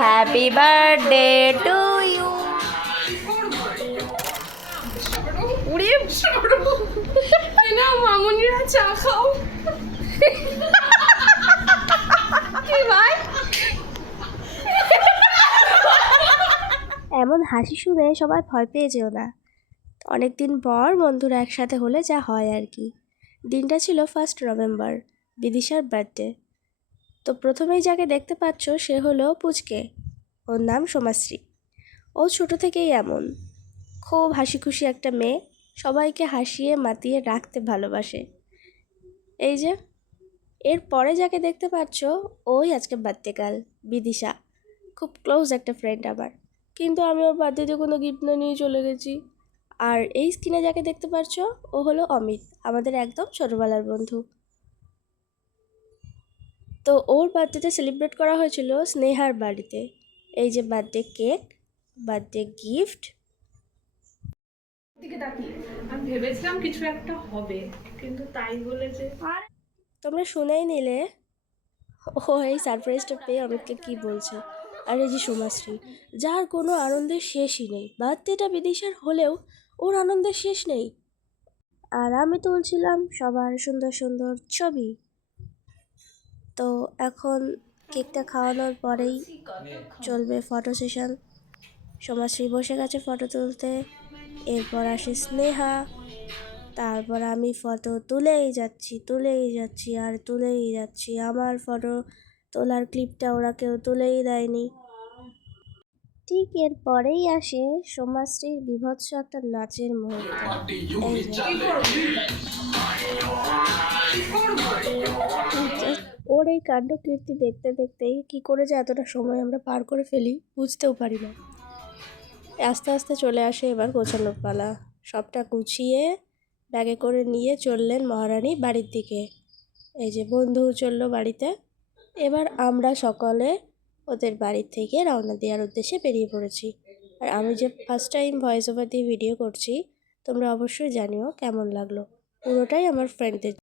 Happy birthday to you. উড়ে না মামুনিরা চা খাও কি ভাই? এমন হাসি শুনে সবাই ভয় পেয়ে যেও না। অনেকদিন পর বন্ধুরা একসাথে হলে যা হয় আর কি। দিনটা ছিল 1 নভেম্বর, বিদিশার বার্থডে। তো প্রথমেই যাকে দেখতে পাচ্ছ সে হলো পুচকে, ওর নাম সোমাশ্রী। ও ছোট থেকেই এমন, খুব হাসি খুশি একটা মেয়ে, সবাইকে হাসিয়ে মাতিয়ে রাখতে ভালোবাসে। এই যে এর পরে যাকে দেখতে পাচ্ছ ওই আজকে বার্থডে গার্ল, বিদিশা। খুব ক্লোজ একটা ফ্রেন্ড আমার, কিন্তু আমি ওর বার্থডেতে কোনো গিফট না নিয়ে চলে গেছি। আর এই স্ক্রিনে যাকে দেখতে পাচ্ছ ও হলো অমিত, আমাদের একদম ছোটবেলার বন্ধু। তো ওর বার্থডেতে সেলিব্রেট করা হয়েছিল স্নেহার বাড়িতে। এই যে বার্থডে কেক, বার্থডে গিফট। দিকে তাকিয়ে আমি ভেবেছিলাম কিছু একটা হবে, কিন্তু তাই বলে যে তোমরা শুনেই নিলে ও এই সারপ্রাইজটা পেয়ে অমিতকে কি বলছে। আর এই যে সোমাশ্রী, যার কোনো আনন্দের শেষই নেই, বার্থডেটা বিদিশার হলেও ওর আনন্দের শেষ নেই। আর আমি তুলছিলাম সবার সুন্দর সুন্দর ছবি। তো এখন কেকটা খাওয়ানোর পরেই চলবে ফটো সেশন। সোমাশ্রী বসে গেছে ফটো তুলতে, এরপর আসে স্নেহা, তারপর আমি ফটো তুলেই যাচ্ছি আর তুলেই যাচ্ছি। আমার ফটো তোলার ক্লিপটা ওরা কেউ তুলেই দেয়নি। ঠিক এরপরেই আসে সোমাশ্রীর বীভৎস একটা নাচের মুহূর্ত। এই যে just ওর এই কাণ্ডকীর্তি দেখতে দেখতেই কি করে যে এতটা সময় আমরা পার করে ফেলি বুঝতেও পারি না। আস্তে আস্তে চলে আসে এবার গোছানোর পালা। সবটা গুছিয়ে ব্যাগে করে নিয়ে চললেন মহারানী বাড়ির দিকে। এই যে বন্ধু চললো বাড়িতে। এবার আমরা সকলে ওদের বাড়ির থেকে রওনা দেওয়ার উদ্দেশ্যে বেরিয়ে পড়েছি। আর আমি যে ফার্স্ট টাইম ভয়েস ওভার দিয়ে ভিডিও করছি, তোমরা অবশ্যই জানিও কেমন লাগলো। পুরোটাই আমার ফ্রেন্ডদের